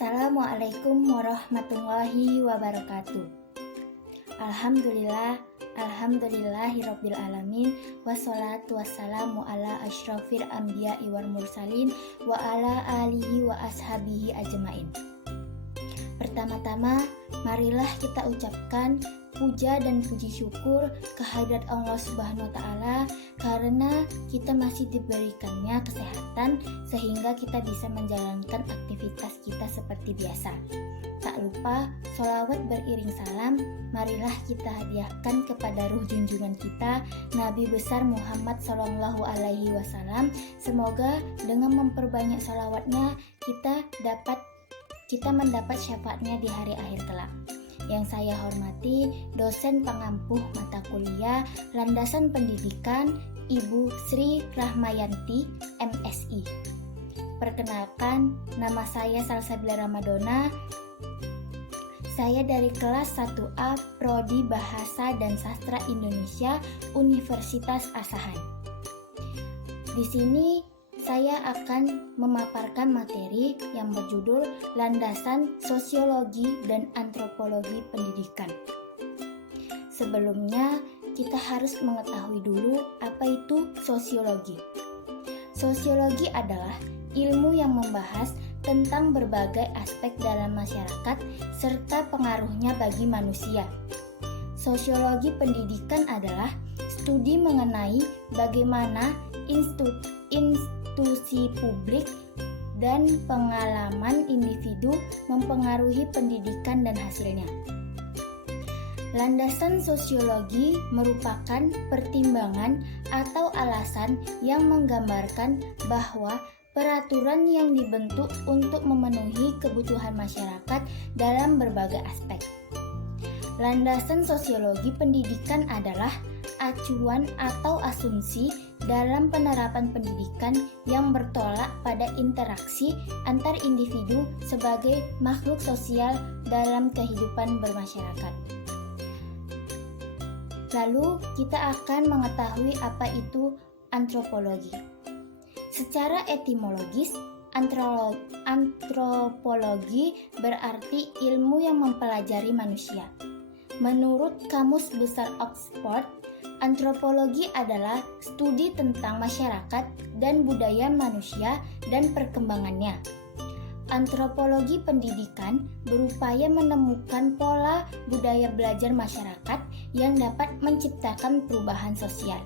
Assalamualaikum warahmatullahi wabarakatuh. Alhamdulillahirabbil alamin, wassalatu wassalamu ala asyrafil anbiya'i wal mursalin wa ala alihi wa ashabihi ajmain. Pertama-tama, marilah kita ucapkan puja dan puji syukur kehadirat Allah Subhanahu wa taala karena kita masih diberikannya kesehatan sehingga kita bisa menjalankan aktivitas kita seperti biasa. Tak lupa sholawat beriring salam marilah kita hadiahkan kepada ruh junjungan kita Nabi besar Muhammad Sallallahu Alaihi Wasallam. Semoga dengan memperbanyak sholawatnya kita mendapat syafaatnya di hari akhir kelak. Yang saya hormati dosen pengampuh mata kuliah Landasan Pendidikan Ibu Sri Rahmayanti MSI. Perkenalkan, nama saya Salsabila Ramadona. Saya dari kelas 1A Prodi Bahasa dan Sastra Indonesia Universitas Asahan. Di sini saya akan memaparkan materi yang berjudul Landasan Sosiologi dan Antropologi Pendidikan. Sebelumnya, kita harus mengetahui dulu apa itu sosiologi. Sosiologi adalah ilmu yang membahas tentang berbagai aspek dalam masyarakat serta pengaruhnya bagi manusia. Sosiologi pendidikan adalah studi mengenai bagaimana institusi publik dan pengalaman individu mempengaruhi pendidikan dan hasilnya. Landasan sosiologi merupakan pertimbangan atau alasan yang menggambarkan bahwa peraturan yang dibentuk untuk memenuhi kebutuhan masyarakat dalam berbagai aspek. Landasan sosiologi pendidikan adalah acuan atau asumsi dalam penerapan pendidikan yang bertolak pada interaksi antar individu sebagai makhluk sosial dalam kehidupan bermasyarakat. Lalu kita akan mengetahui apa itu antropologi. Secara etimologis, antropologi berarti ilmu yang mempelajari manusia. Menurut Kamus Besar Oxford, antropologi adalah studi tentang masyarakat dan budaya manusia dan perkembangannya. Antropologi pendidikan berupaya menemukan pola budaya belajar masyarakat yang dapat menciptakan perubahan sosial.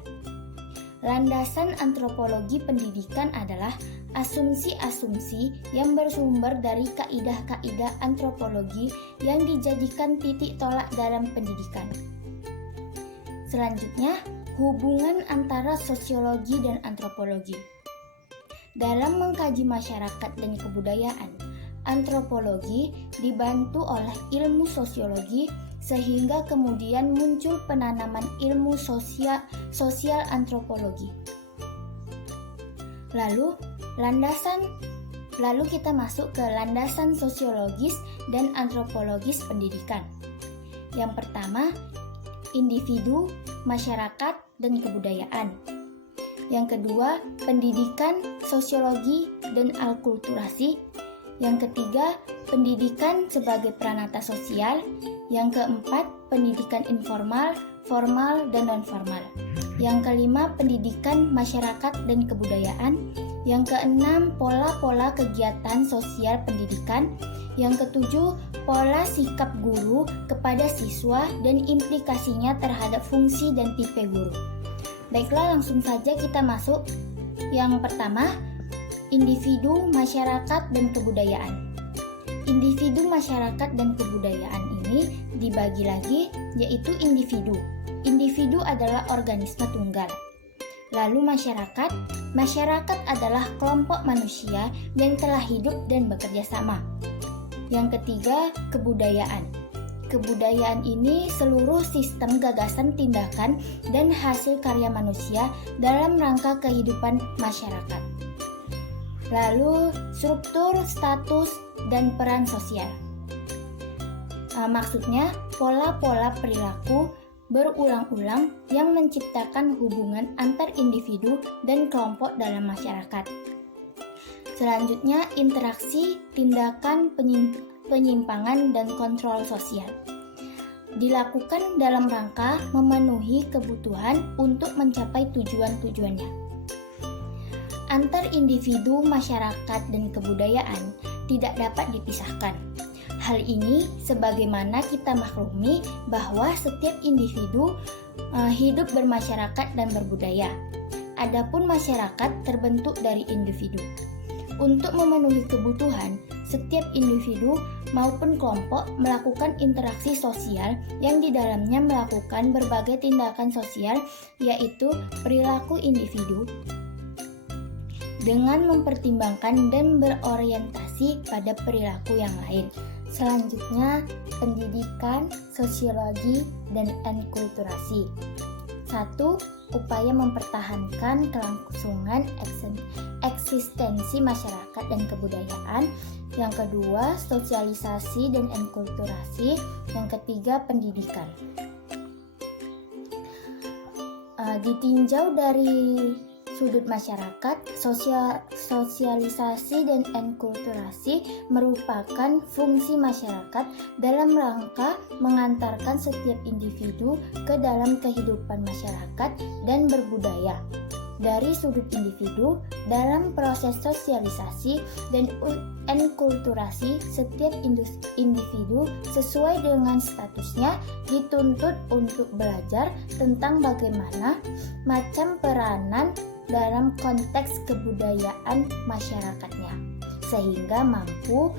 Landasan antropologi pendidikan adalah asumsi-asumsi yang bersumber dari kaidah-kaidah antropologi yang dijadikan titik tolak dalam pendidikan. Selanjutnya, hubungan antara sosiologi dan antropologi. Dalam mengkaji masyarakat dan kebudayaan, antropologi dibantu oleh ilmu sosiologi sehingga kemudian muncul penanaman ilmu sosial antropologi. Lalu kita masuk ke landasan sosiologis dan antropologis pendidikan. Yang pertama, individu, masyarakat, dan kebudayaan. Yang kedua, pendidikan, sosiologi, dan alkulturasi. Yang ketiga, pendidikan sebagai peranata sosial. Yang keempat, pendidikan informal, formal, dan non-formal. Yang kelima, pendidikan masyarakat dan kebudayaan. Yang keenam, pola-pola kegiatan sosial pendidikan. Yang ketujuh, pola sikap guru kepada siswa dan implikasinya terhadap fungsi dan tipe guru. Baiklah, langsung saja kita masuk. Yang pertama, individu, masyarakat, dan kebudayaan. Individu, masyarakat, dan kebudayaan ini dibagi lagi, yaitu individu. Individu adalah organisme tunggal. Lalu masyarakat adalah kelompok manusia yang telah hidup dan bekerja sama. Yang ketiga, kebudayaan. Kebudayaan ini seluruh sistem gagasan tindakan dan hasil karya manusia dalam rangka kehidupan masyarakat. Lalu, struktur, status, dan peran sosial. Maksudnya, pola-pola perilaku berulang-ulang yang menciptakan hubungan antar individu dan kelompok dalam masyarakat. Selanjutnya, interaksi, tindakan penyimpangan dan kontrol sosial. Dilakukan dalam rangka memenuhi kebutuhan untuk mencapai tujuan-tujuannya. Antar individu, masyarakat, dan kebudayaan tidak dapat dipisahkan. Hal ini sebagaimana kita maklumi bahwa setiap individu hidup bermasyarakat dan berbudaya. Adapun masyarakat terbentuk dari individu. Untuk memenuhi kebutuhan, setiap individu maupun kelompok melakukan interaksi sosial yang di dalamnya melakukan berbagai tindakan sosial, yaitu perilaku individu, dengan mempertimbangkan dan berorientasi pada perilaku yang lain. Selanjutnya, pendidikan, sosiologi, dan enkulturasi. 1. Upaya mempertahankan kelangsungan eksistensi masyarakat dan kebudayaan. Yang kedua, sosialisasi dan enkulturasi. Yang ketiga, pendidikan. Ditinjau dari sudut masyarakat, sosialisasi dan enkulturasi merupakan fungsi masyarakat dalam rangka mengantarkan setiap individu ke dalam kehidupan masyarakat dan berbudaya. Dari sudut individu, dalam proses sosialisasi dan enkulturasi, setiap individu sesuai dengan statusnya dituntut untuk belajar tentang bagaimana macam peranan dalam konteks kebudayaan masyarakatnya, sehingga mampu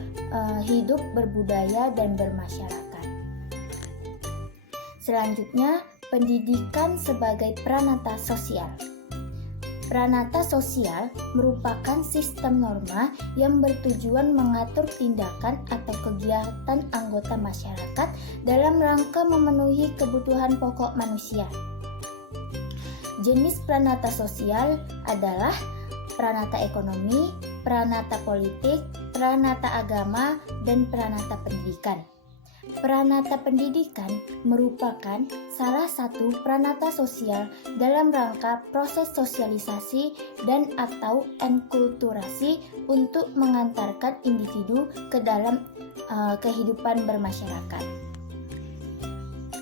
hidup berbudaya dan bermasyarakat. Selanjutnya, pendidikan sebagai pranata sosial. Pranata sosial merupakan sistem norma yang bertujuan mengatur tindakan atau kegiatan anggota masyarakat dalam rangka memenuhi kebutuhan pokok manusia. Jenis pranata sosial adalah pranata ekonomi, pranata politik, pranata agama, dan pranata pendidikan. Pranata pendidikan merupakan salah satu pranata sosial dalam rangka proses sosialisasi dan atau enkulturasi untuk mengantarkan individu ke dalam kehidupan bermasyarakat.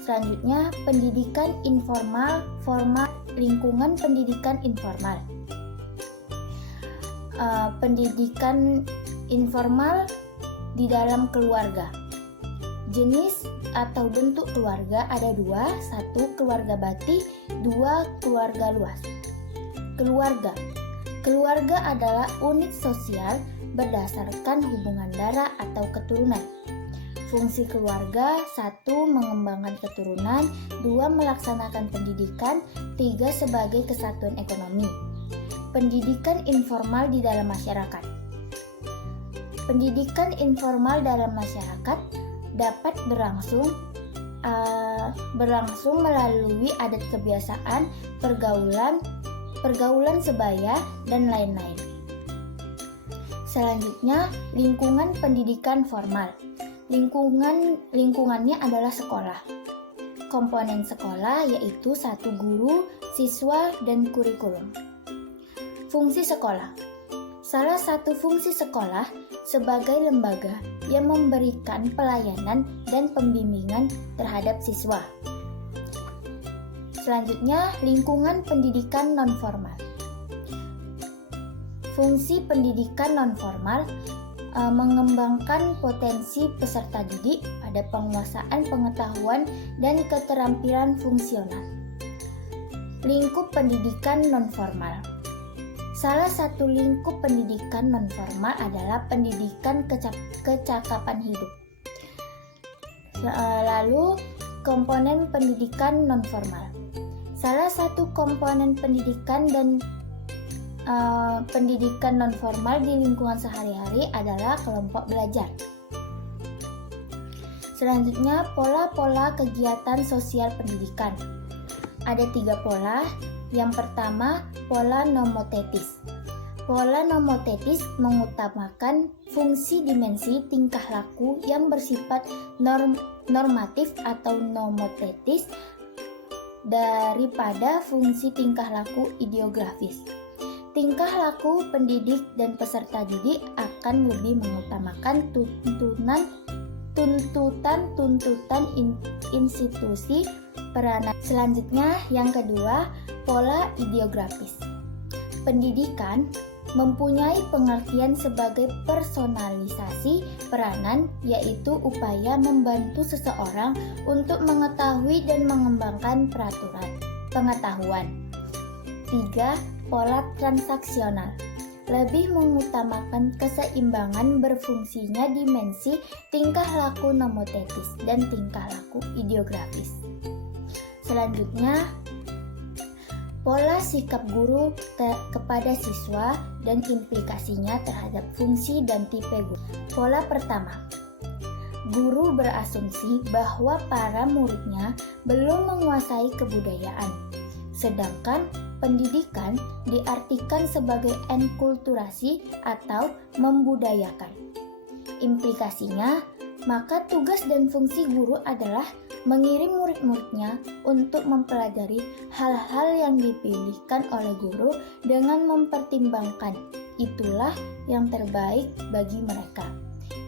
Selanjutnya, pendidikan informal, formal, lingkungan pendidikan informal. Pendidikan informal di dalam keluarga. Jenis atau bentuk keluarga ada dua, satu keluarga bati, dua keluarga luas. Keluarga adalah unit sosial berdasarkan hubungan darah atau keturunan. Fungsi keluarga, 1. Mengembangkan keturunan, 2. Melaksanakan pendidikan, 3. Sebagai kesatuan ekonomi. Pendidikan informal di dalam masyarakat. Pendidikan informal dalam masyarakat dapat berlangsung melalui adat kebiasaan, pergaulan sebaya, dan lain-lain. Selanjutnya, lingkungan pendidikan formal. Lingkungannya adalah sekolah. Komponen sekolah yaitu 1. Guru, siswa, dan kurikulum. Fungsi sekolah. Salah satu fungsi sekolah sebagai lembaga yang memberikan pelayanan dan pembimbingan terhadap siswa. Selanjutnya, lingkungan pendidikan nonformal. Fungsi pendidikan nonformal mengembangkan potensi peserta didik pada penguasaan pengetahuan dan keterampilan fungsional. Lingkup pendidikan nonformal. Salah satu lingkup pendidikan nonformal adalah pendidikan kecakapan hidup. Lalu, komponen pendidikan nonformal. Salah satu komponen pendidikan dan pendidikan nonformal di lingkungan sehari-hari adalah kelompok belajar. Selanjutnya, pola-pola kegiatan sosial pendidikan. Ada 3 pola. Yang pertama, pola nomotetis. Pola nomotetis mengutamakan fungsi dimensi tingkah laku yang bersifat normatif atau nomotetis daripada fungsi tingkah laku ideografis. tingkah laku pendidik dan peserta didik akan lebih mengutamakan tuntutan institusi peranan. Selanjutnya, yang kedua, pola ideografis. Pendidikan mempunyai pengertian sebagai personalisasi peranan, yaitu upaya membantu seseorang untuk mengetahui dan mengembangkan pengetahuan. 3. Pola transaksional lebih mengutamakan keseimbangan berfungsinya dimensi tingkah laku nomotetis dan tingkah laku ideografis. Selanjutnya, pola sikap guru kepada siswa dan implikasinya terhadap fungsi dan tipe guru. Pola pertama, guru berasumsi bahwa para muridnya belum menguasai kebudayaan, sedangkan pendidikan diartikan sebagai enkulturasi atau membudayakan. Implikasinya, maka tugas dan fungsi guru adalah mengirim murid-muridnya untuk mempelajari hal-hal yang dipilihkan oleh guru dengan mempertimbangkan itulah yang terbaik bagi mereka.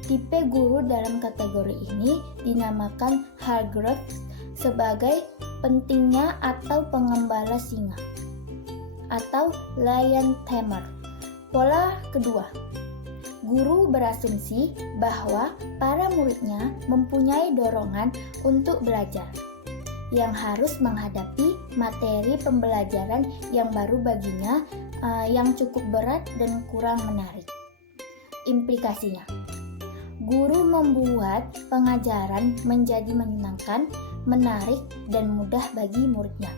Tipe guru dalam kategori ini dinamakan Hargreaves sebagai pentingnya atau pengembala singa atau lion tamer. Pola kedua, guru berasumsi bahwa para muridnya mempunyai dorongan untuk belajar yang harus menghadapi materi pembelajaran yang baru baginya, yang cukup berat dan kurang menarik. Implikasinya, guru membuat pengajaran menjadi menyenangkan, menarik, dan mudah bagi muridnya.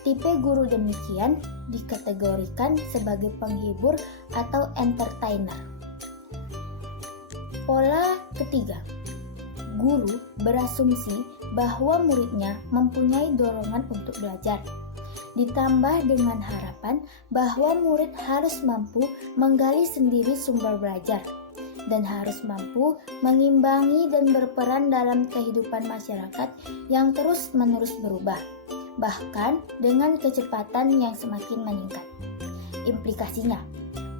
Tipe guru demikian dikategorikan sebagai penghibur atau entertainer. Pola ketiga, guru berasumsi bahwa muridnya mempunyai dorongan untuk belajar, ditambah dengan harapan bahwa murid harus mampu menggali sendiri sumber belajar dan harus mampu mengimbangi dan berperan dalam kehidupan masyarakat yang terus-menerus berubah, bahkan dengan kecepatan yang semakin meningkat. Implikasinya,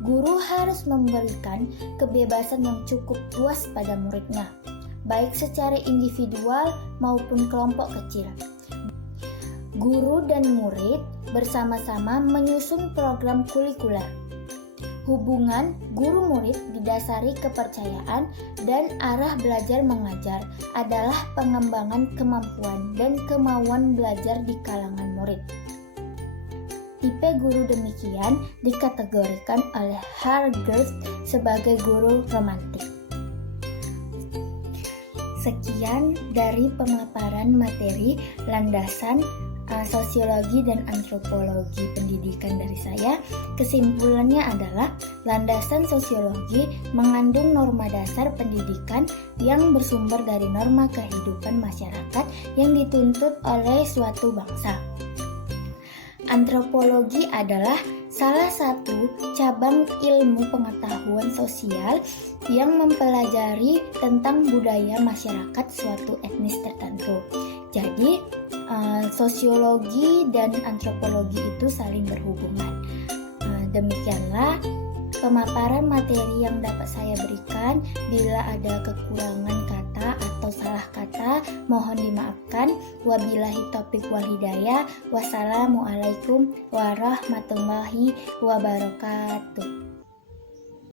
guru harus memberikan kebebasan yang cukup luas pada muridnya, baik secara individual maupun kelompok kecil. Guru dan murid bersama-sama menyusun program kurikuler. Hubungan guru-murid didasari kepercayaan dan arah belajar mengajar adalah pengembangan kemampuan dan kemauan belajar di kalangan murid. Tipe guru demikian dikategorikan oleh Hargreaves sebagai guru romantik. Sekian dari pemaparan materi landasan sosiologi dan antropologi pendidikan dari saya. Kesimpulannya adalah landasan sosiologi mengandung norma dasar pendidikan yang bersumber dari norma kehidupan masyarakat yang dituntut oleh suatu bangsa. Antropologi adalah salah satu cabang ilmu pengetahuan sosial yang mempelajari tentang budaya masyarakat suatu etnis tertentu. Jadi, sosiologi dan antropologi itu saling berhubungan. Demikianlah pemaparan materi yang dapat saya berikan. Bila ada kekurangan kata atau salah kata, mohon dimaafkan. Wabillahi taufiq wal hidayah. Wassalamualaikum warahmatullahi wabarakatuh.